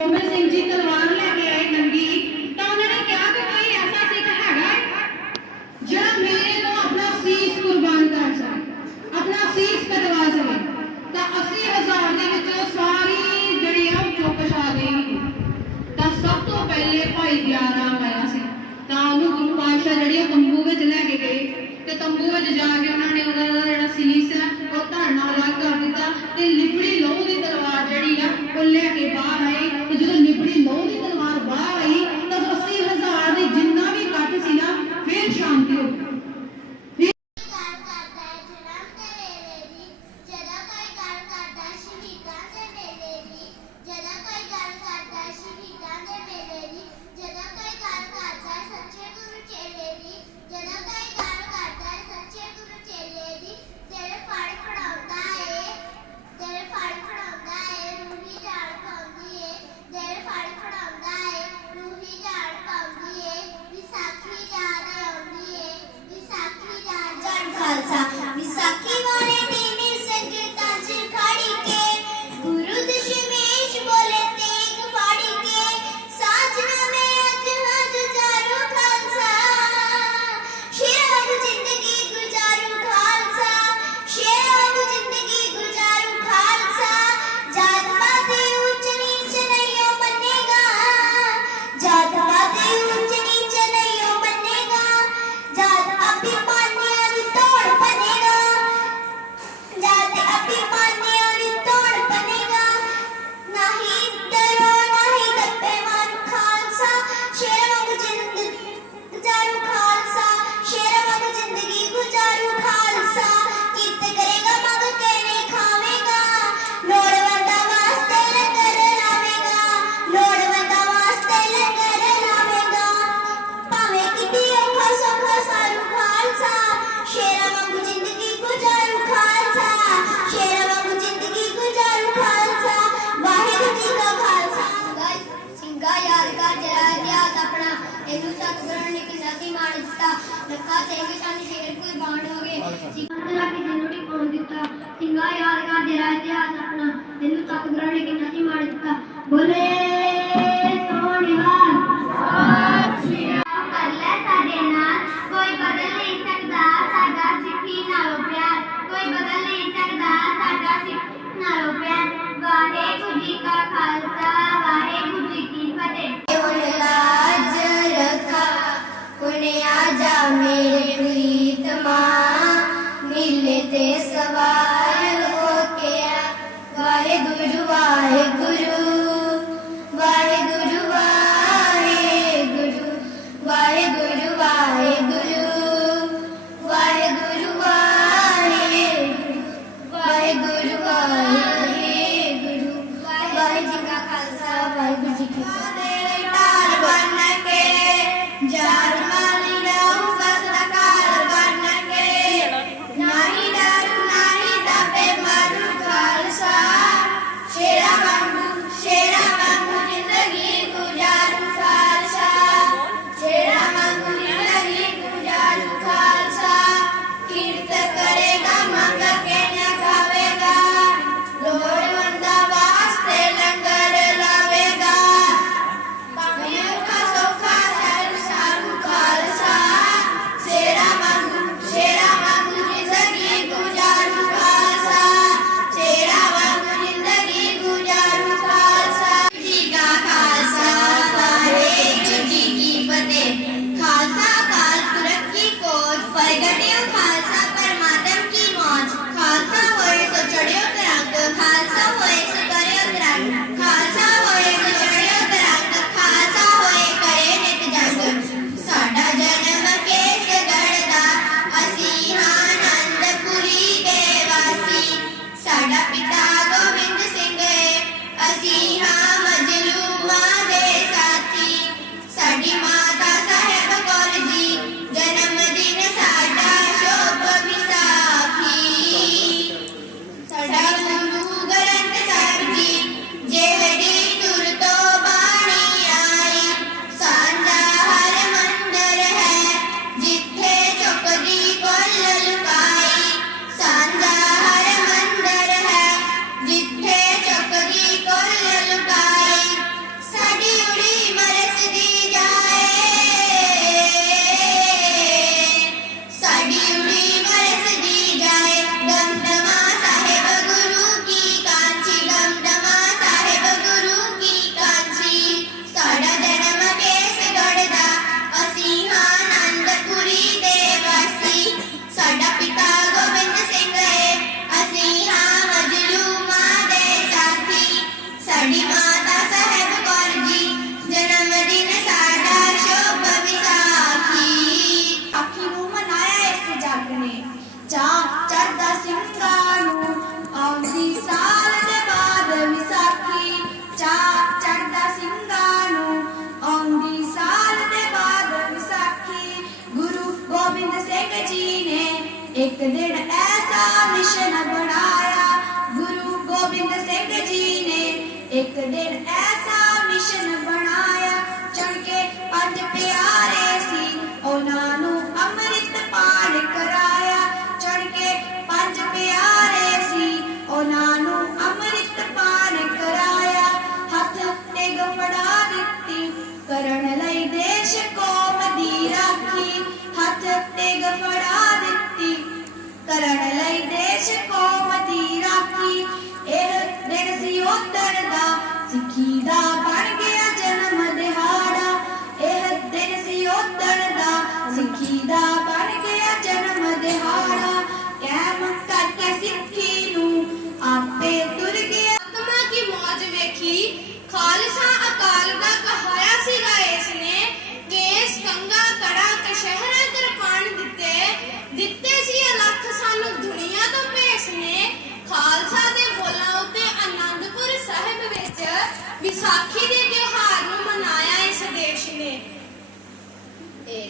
ਗੋਬਿੰਦ ਸਿੰਘ ਜੀ ਤਲਵਾਰ ਲੈ ਕੇ ਆਏ ਨੰਗੀ। ਤਾਂ ਉਹਨਾਂ ਨੇ ਕਿਹਾ ਕਿ ਕੋਈ ਐਸਾ ਸਿੱਖ ਹੈਗਾ ਜਿਹੜਾ ਮੇਰੇ ਤੋਂ ਆਪਣਾ ਸੀਸ ਕੁਰਬਾਨ ਕਰ ਸਕੇ, ਆਪਣਾ ਸੀਸ ਕਟਵਾ ਸਕੇ। ਤਾਂ 80000 ਦੇ ਵਿੱਚੋਂ ਸਾਰੀ ਜਿਹੜੀ ਆ ਚੁੱਪ ਛਾ ਗਈ ਤਾਂ ਸਭ ਤੋਂ ਪਹਿਲੇ ਭਾਈ ਪਿਆਰਾ ਆਇਆ ਸੀ। ਤਾਂ ਉਹਨੂੰ ਗੁਰੂ ਪਾਤਸ਼ਾਹ ਜਿਹੜੀ ਤੰਬੂ ਵਿੱਚ ਲੈ ਕੇ ਗਏ। ਤੇ ਤੰਬੂ ਵਿੱਚ ਜਾ ਕੇ ਉਹਨਾਂ ਨੇ ਉਹਦਾ ਉਹਦਾ ਜਿਹੜਾ ਸੀਸ ਹੈ, ਉਹ ਧਰਨਾ ਅਲੱਗ ਕਰ ਦਿੱਤਾ ਤੇ ਸਿੰਘਾ ਯਾਦ ਕਰ ਇਤਿਹਾਸ ਆਪਣਾ। ਇਹਨੂੰ ਸਤਿਗੁਰਾਂ ਨੇ ਕਿੰਨਾ ਸੀ ਮਾਣ ਦਿੱਤਾ। ਬੋਲੇ ਸੋਹਣਿਆ ਕਰ ਲੈ ਸਾਡੇ ਨਾਲ। ਕੋਈ ਬਦਲ ਨਹੀਂ ਸਕਦਾ ਸਾਡਾ ਸਿੱਖੀ ਨਾਲੋਂ ਪਿਆਰ। ਕੋਈ ਬਦਲ ਨਹੀਂ ਸਕਦਾ ਸਾਡਾ ਸਿੱਖੀ ਨਾਲੋਂ ਪਿਆਰ। ਵਾਹਿਗੁਰੂ ਜੀ ਕਾ ਖਾਲਸਾ, ਵਾਹਿਗੁਰੂ ਜੀ ਕੀ ਫਤਿਹ। ਹੁਣ ਲਾਜ ਰੱਖਾ, ਹੁਣ ਆ ਜਾ ਮੇਰੇ ਪ੍ਰੀਤਮਾ। ਨੀਲੇ ਤੇ ਸਵਾਰ ਹੋ ਕੇ ਆ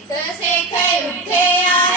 Então eu sei que é o.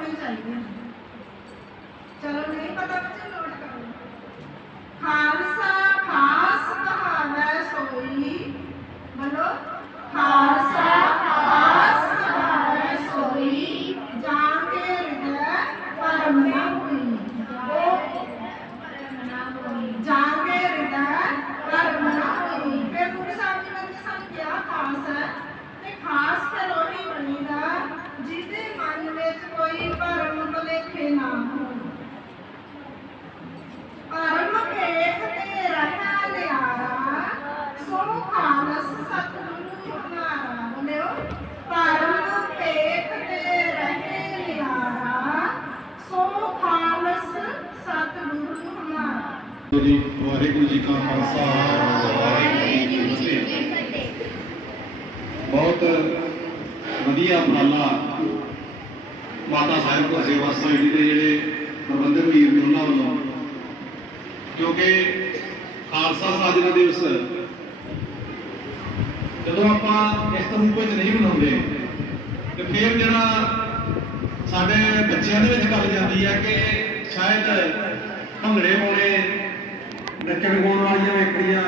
ਹੋਣੀ ਚਾਹੀਦੀ ਹੈ। ਚਲੋ ਨਹੀਂ ਪਤਾ ਵਧੀਆ ਉਪਰਾਲਾ ਮਾਤਾ ਸਾਹਿਬ ਕੋ ਸੇਵਾ ਸੁਸਾਇਟੀ ਦੇ ਜਿਹੜੇ ਪ੍ਰਬੰਧਕ ਵੀਰ ਨੇ ਉਹਨਾਂ ਵੱਲੋਂ। ਕਿਉਂਕਿ ਖਾਲਸਾ ਸਾਜਨਾ ਦਿਵਸ, ਜਦੋਂ ਆਪਾਂ ਇਸ ਰੂਪ ਵਿੱਚ ਨਹੀਂ ਬਣਾਉਂਦੇ ਤੇ ਫਿਰ ਜਿਹੜਾ ਸਾਡੇ ਬੱਚਿਆਂ ਦੇ ਵਿੱਚ ਗੱਲ ਜਾਂਦੀ ਹੈ ਕਿ ਸ਼ਾਇਦ ਭੰਗੜੇ ਮੋੜੇ ਨੱਚਣ ਗਾਉਣ ਵਾਲੀਆਂ ਵੇਖੜੀਆਂ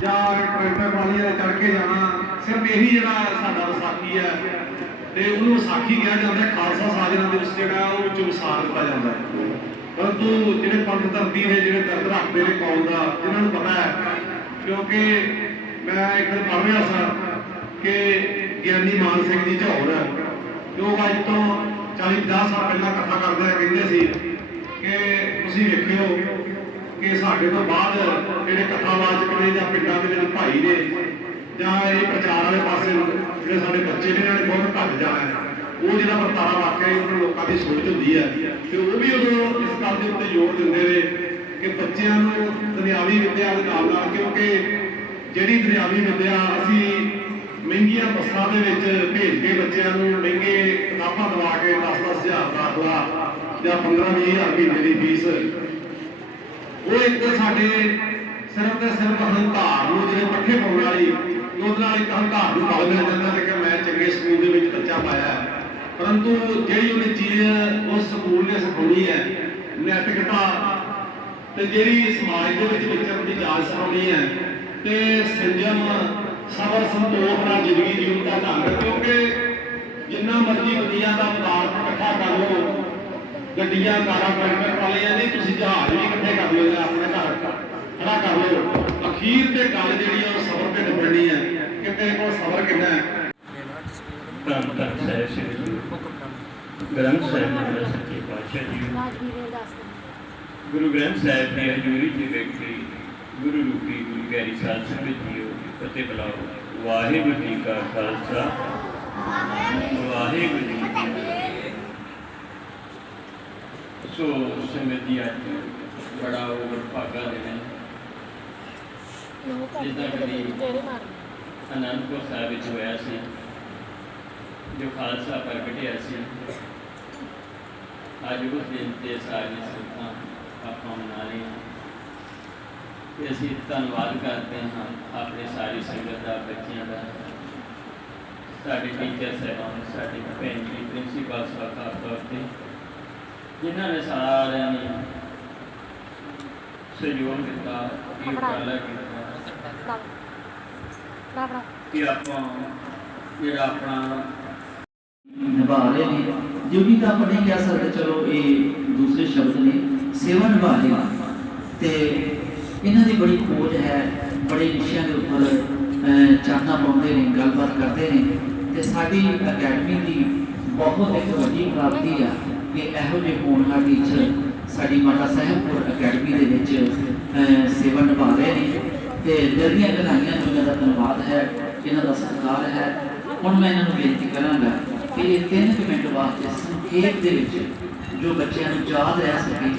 ਜਾਂ ਟਰੈਕਟਰ ਵਾਲੀਆਂ ਚੜ ਕੇ ਜਾਣਾ ਸਿਰਫ ਇਹੀ ਜਿਹੜਾ ਸਾਡਾ ਵਿਸਾਖੀ ਹੈ ਤੇ ਉਹਨੂੰ ਵਿਸਾਖੀ ਕਿਹਾ ਜਾਂਦਾ ਖਾਲਸਾ ਸਾਜਨਾ ਦਿਵਸ ਜਿਹੜਾ ਉਹ ਵਿੱਚ ਵਿਸਾਰ ਦਿੱਤਾ ਜਾਂਦਾ ਹੈ। ਪਰੰਤੂ ਜਿਹੜੇ ਪੰਥ ਧਰਤੀ ਨੇ ਜਿਹੜੇ ਦਰਦ ਰੱਖਦੇ ਨੇ ਕੌਮ ਦਾ ਜਿਨ੍ਹਾਂ ਨੂੰ ਪਤਾ ਹੈ, ਕਿਉਂਕਿ ਮੈਂ ਇੱਕ ਦਿਨ ਪੜ੍ਹ ਰਿਹਾ ਸਾਂ ਕਿ ਗਿਆਨੀ ਮਾਨ ਸਿੰਘ ਦੀ ਝੌਰ ਹੈ ਜੋ ਅੱਜ ਤੋਂ 40 50 ਸਾਲ ਪਹਿਲਾਂ ਇਕੱਠਾ ਕਰਦੇ ਆ, ਕਹਿੰਦੇ ਸੀ ਕਿ ਤੁਸੀਂ ਵੇਖਿਓ ਕਿ ਸਾਡੇ ਤੋਂ ਬਾਅਦ ਜਿਹੜੇ ਕਥਾਵਾਚਕ ਨੇ ਜਾਂ ਪਿੰਡਾਂ ਦੇ ਵਿੱਚ ਭਾਈ ਨੇ ਜਾਂ ਇਹ ਪ੍ਰਚਾਰ ਵਾਲੇ ਪਾਸੇ ਜਿਹੜੇ ਸਾਡੇ ਬੱਚੇ ਨੇ, ਇਹਨਾਂ ਨੇ ਬਹੁਤ ਘੱਟ ਜਾਣਾ ਹੈ। ਉਹ ਜਿਹੜਾ ਵਰਤਾਰਾ ਵਾਕਿਆ ਉਹਨਾਂ ਲੋਕਾਂ ਦੀ ਸੋਚ ਹੁੰਦੀ ਹੈ। ਤੇ ਉਹ ਵੀ ਉਦੋਂ ਇਸ ਗੱਲ ਦੇ ਉੱਤੇ ਜ਼ੋਰ ਦਿੰਦੇ ਨੇ ਕਿ ਬੱਚਿਆਂ ਨੂੰ ਦੁਨਿਆਵੀ ਵਿੱਦਿਆ ਦੇ ਨਾਲ ਨਾਲ ਕਿਉਂਕਿ ਜਿਹੜੀ ਦੁਨਿਆਵੀ ਵਿੱਦਿਆ ਅਸੀਂ ਮਹਿੰਗੀਆਂ ਬੱਸਾਂ ਦੇ ਵਿੱਚ ਭੇਜ ਕੇ ਬੱਚਿਆਂ ਨੂੰ ਮਹਿੰਗੇ ਕਿਤਾਬਾਂ ਦਵਾ ਕੇ 10-10 ਹਜ਼ਾਰ ਦਾਖਲਾ ਜਾਂ 15-20 ਹਜ਼ਾਰ ਮਹੀਨੇ ਦੀ ਫੀਸ, ਉਹ ਇੱਕ ਸਾਡੇ ਸਿਰਫ ਤੇ ਸਿਰਫ ਹੰਕਾਰ ਨੂੰ ਜਿਹੜੇ ਪੱਠੇ ਪਾਉਣ ਵਾਲੀ ਉਹਦੇ ਨਾਲ ਇੱਕ ਹੰਕਾਰ ਨੂੰ ਬਲ ਮਿਲ ਜਾਂਦਾ ਤੇ ਕਿ ਮੈਂ ਚੰਗੇ ਸਕੂਲ ਦੇ ਵਿੱਚ ਬੱਚਾ ਪਾਇਆ ਪਰੰਤੂ ਜਿਹੜੀ ਉਹਨੇ ਚੀਜ਼ ਉਸ ਸਕੂਲ ਨੇ ਸਿਖਾਉਣੀ ਹੈ ਨੈਤਿਕਤਾ ਤੇ ਜਿਹੜੀ ਸਮਾਜ ਦੇ ਵਿੱਚ ਵਿਚਰਨ ਦੀ ਜਾਂਚ ਸਿਖਾਉਣੀ ਹੈ। ਤੇ ਸੰਜਮ ਸਬਰ ਸੰਤੋਖ ਨਾਲ ਜ਼ਿੰਦਗੀ ਜੀਉਣ ਦਾ ਢੰਗ ਕਿਉਂਕਿ ਜਿੰਨਾ ਮਰਜ਼ੀ ਦੁਨੀਆ ਦਾ ਪਦਾਰਥ ਇਕੱਠਾ ਕਰ ਲਓ, ਗੱਡੀਆਂ, ਕਾਰਾਂ, ਟਰੈਕਟਰ ਵਾਲਿਆਂ ਦੀ ਤੁਸੀਂ ਜਹਾਜ਼ ਵੀ ਇਕੱਠੇ ਕਰ ਲਓ ਜਾਂ ਆਪਣੇ ਘਰ ਖੜਾ ਕਰ ਲਓ। ਅਖੀਰ ਤੇ ਗੱਲ ਜਿਹੜੀ ਆ ਉਹ ਸਬਰ ਤੇ ਨਿਬੜਨੀ ਹੈ ਤੇਰੇ ਕੋਲ ਸਬਰ ਕਿੰਨਾ ਹੈ? ਧੰਨ ਧੰਨ ਸਾਹਿਬ ਸ੍ਰੀ ਗੁਰੂ ਗ੍ਰੰਥ ਸਾਹਿਬ ਮਹਾਰਾਜ ਸੱਚੇ ਪਾਤਸ਼ਾਹ ਜੀ ਗੁਰੂ ਗ੍ਰੰਥ ਸਾਹਿਬ ਦੀ ਹਜ਼ੂਰੀ ਚ ਵੇਖੀ ਗੁਰੂ ਰੂਪੀ ਗੁਰੂ ਪਿਆਰੀ ਸਾਧ ਸੰਗਤ ਜੀਓ ਫਤਿਹ ਬੁਲਾਓ। ਵਾਹਿਗੁਰੂ ਜੀ ਕਾ ਖਾਲਸਾ। ਵਾਹਿਗੁਰੂ ਜੀ ਕੀ ਫਤਿਹ। ਸੋ ਸੰਗਤ ਜੀ ਅੱਜ ਬੜਾ ਉਹ ਭਾਗਾ ਦੇ ਨੇ ਜਿੱਦਾਂ ਕਦੀ ਅਨੰਦਪੁਰ ਸਾਹਿਬ ਵਿੱਚ ਹੋਇਆ ਸੀ, ਜੋ ਖਾਲਸਾ ਪ੍ਰਗਟਿਆ ਸੀ। ਅੱਜ ਉਸ ਦਿਨ ਤੇ ਸਾਰੀਆਂ ਸੰਗਤਾਂ ਆਪਾਂ ਮਨਾ ਰਹੀਆਂ। ਤੇ ਅਸੀਂ ਧੰਨਵਾਦ ਕਰਦੇ ਹਾਂ ਆਪਣੇ ਸਾਰੀ ਸੰਗਤ ਦਾ, ਬੱਚਿਆਂ ਦਾ। ਸਾਡੇ ਟੀਚਰ ਸਾਹਿਬਾਨ ਸਾਡੇ ਭੈਣ ਜੀ ਪ੍ਰਿੰਸੀਪਲ ਸਾਹਿਬ ਖਾਸ ਤੌਰ ਤੇ, ਜਿਨ੍ਹਾਂ ਨੇ ਸਾਰਿਆਂ ਨੇ ਸਹਿਯੋਗ ਦਿੱਤਾ, ਇਹ ਉਪਰਾਲਾ ਕੀਤਾ। ਕਿ ਆਪਾਂ ਜਿਹੜਾ ਆਪਣਾ ਨਿਭਾ ਰਹੇ ਨੇ। ਜੋ ਵੀ ਤਾਂ ਆਪਾਂ ਨਹੀਂ ਕਹਿ ਸਕਦੇ ਚਲੋ ਇਹ ਦੂਸਰੇ ਸ਼ਬਦ ਨੇ ਸੇਵਾ ਨਿਭਾ ਰਹੇ ਨੇ। ਤੇ ਇਹਨਾਂ ਦੀ ਬੜੀ ਖੋਜ ਹੈ ਬੜੇ ਵਿਸ਼ਿਆਂ ਦੇ ਉੱਪਰ ਚਾਨਣਾ ਪਾਉਂਦੇ ਨੇ ਗੱਲਬਾਤ ਕਰਦੇ ਨੇ। ਤੇ ਸਾਡੀ ਅਕੈਡਮੀ ਦੀ ਬਹੁਤ ਇੱਕ ਵੱਡੀ ਪ੍ਰਾਪਤੀ ਆ ਕਿ ਇਹੋ ਜਿਹੇ ਹੋਣਹਾਰ ਟੀਚਰ ਸਾਡੀ ਮਾਤਾ ਸਾਹਿਬਪੁਰ ਅਕੈਡਮੀ ਦੇ ਵਿੱਚ ਸੇਵਾ ਨਿਭਾ ਰਹੇ ਨੇ। ਤੇ ਦਿਲ ਦੀਆਂ ਗਹਿਰਾਈਆਂ ਤੋਂ ਇਹਨਾਂ ਦਾ ਧੰਨਵਾਦ ਹੈ, ਇਹਨਾਂ ਦਾ ਸਤਿਕਾਰ ਹੈ। ਹੁਣ ਮੈਂ ਇਹਨਾਂ ਨੂੰ ਬੇਨਤੀ ਕਰਾਂਗਾ ਕਿ ਇਹ ਤਿੰਨ ਕੁ ਮਿੰਟ ਵਾਸਤੇ ਸੰਖੇਪ ਦੇ ਵਿੱਚ ਜੋ ਬੱਚਿਆਂ ਨੂੰ ਯਾਦ ਰਹਿ ਸਕੇ।